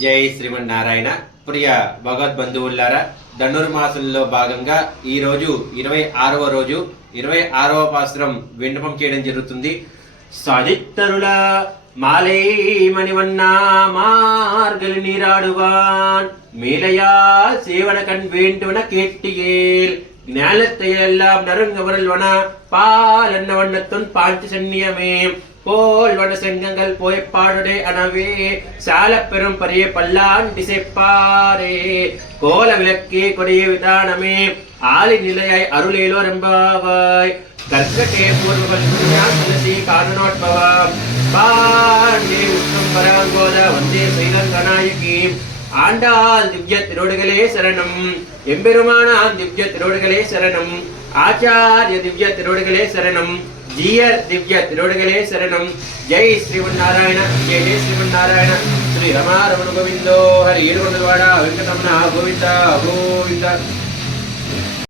జై శ్రీమన్నారాయణ. ప్రియ భగవద్బంధువులారా, ధనుర్మాసంలో భాగంగా ఈ రోజు 26వ రోజు 26వ పాసురం విన్నపం చేయడం జరుగుతుంది. సాదిత్తరుల மாலை மணிவண்ணா மார்கழி நீராடுவான் மேலையால் சேவன கண் வேண்டுவன கேட்டியேல் ஞானத்தை எல்லாம் நறுங்கவரல்வன பால் என்ன வண்ணத்துன் பாஞ்சு சன்னியமே போல் வன செங்கங்கள் போய்ப்பாடுடே அனவே சால பெரும் பரிய பல்லான் திசைப்பாரே கோல விளக்கே கொடிய விதானமே ஆலி நிலையாய் அருளேலோ ரெம்பாவாய் கர்க்கட்டே பூர்வபல் துன்யாசலசி காரணோட்பவம் பாண்டே விஷ்ணும் பராங்கோத வந்தே ஸ்ரீலங்கநாயகி ஆண்டாள் திவ்ய திருவடிகளே சரணம். எம்பெருமானான் திவ்ய திருவடிகளே சரணம். ஆச்சாரிய திவ்ய திருவடிகளே சரணம். ஜீயர் திவ்ய திருவடிகளே சரணம். ஜெய் ஸ்ரீமன்னாராயண. ஜெய் ஜெய் ஸ்ரீமன்னாராயண. ஸ்ரீ ரமாரமண கோவிந்தோ ஹரி ஈடுகொண்டவாடா வெங்கடரமணா கோவிந்தா கோவிந்தா.